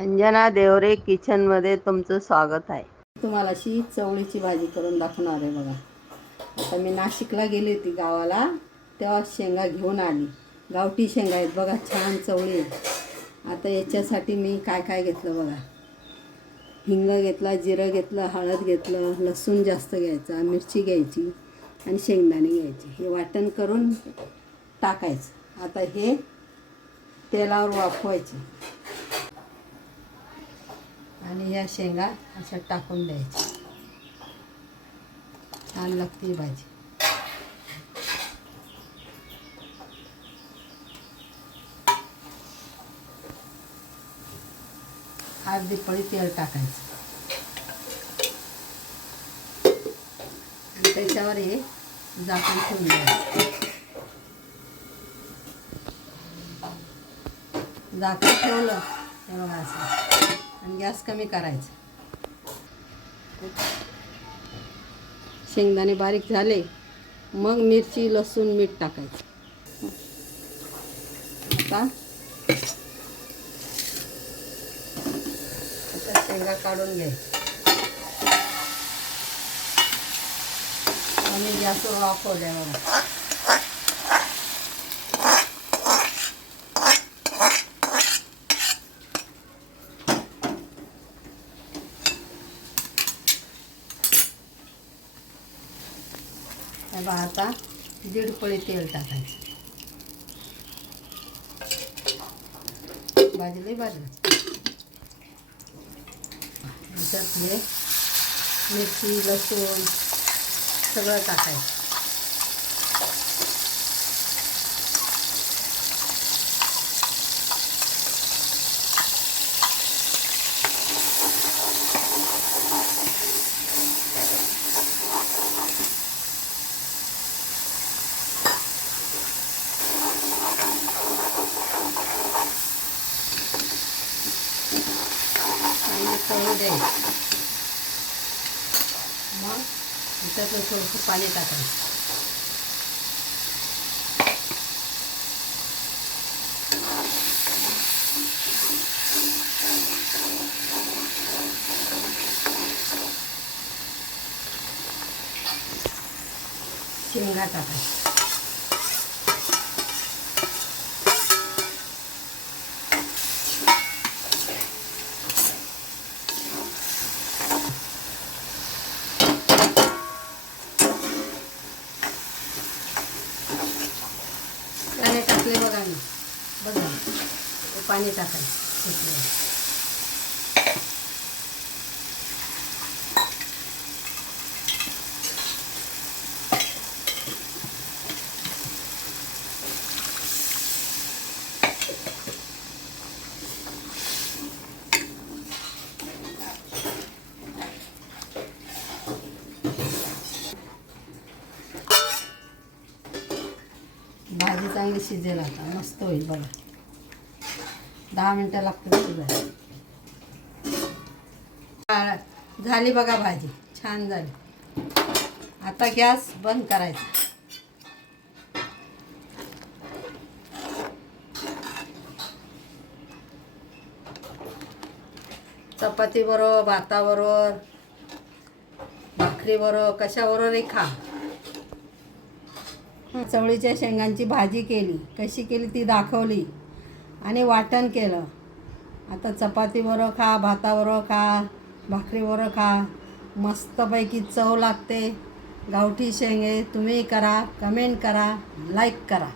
अंजना देवरे किचनमध्ये तुमचं स्वागत आहे. तुम्हाला अशी चवळीची भाजी करून दाखवणार आहे बघा. आता मी नाशिकला गेली होती गावाला, तेव्हा शेंगा घेऊन आली. गावठी शेंगा आहेत बघा, छान चवळी आहेत. आता याच्यासाठी मी काय काय घेतलं बघा. हिंग घेतला, जिरं घेतलं, हळद घेतलं, लसूण जास्त घ्यायचा, मिरची घ्यायची आणि शेंगदाणे घ्यायचे. हे वाटण करून टाकायचं. आता हे तेलावर वाफवायचे आणि या शेंगा अशा टाकून द्यायच्या. छान लागते भाजी. अर्धी पळी तेल टाकायचं आणि त्याच्यावर हे झाकण ठेवून द्यायचं. झाकण ठेवलं हे बघा असं, आणि गॅस कमी करायचं. शेंगदाणे बारीक झाले, मग मिरची, लसूण, मीठ टाकायचं. आता शेंगा काढून घ्यायची आणि गॅसवर वाफवल्या बघा. आता 1.5 पळी तेल टाकायचं. भाजले त्याच्यात हे मिरची, लसूण सगळं टाकायचं. तळू द्यायचं. मग त्याच्यातलं थोडंसं पाणी टाकायचं. शेंगा टाकायचं. पाणी टाकले बघा मी, बघा पाणी टाकायचं. भाजी चांगली शिजेल, आता मस्त होईल बघा. 10 मिनटं लागतात शिजायला. झाली बघा भाजी, छान झाली. आता गॅस बंद करायचा. चपाती बरोबर, भाताबरोबर, भाकरी बरोबर, कशाबरोबरही खा. चवळीच्या शेंगांची भाजी केली, कशी केली ती दाखवली आणि वाटण केलं. आता चपातीबरोबर खा, भाताबरोबर खा, भाकरीबरोबर खा. मस्तपैकी चव लागते. गावठी शेंगे तुम्ही करा, कमेंट करा, लाईक करा.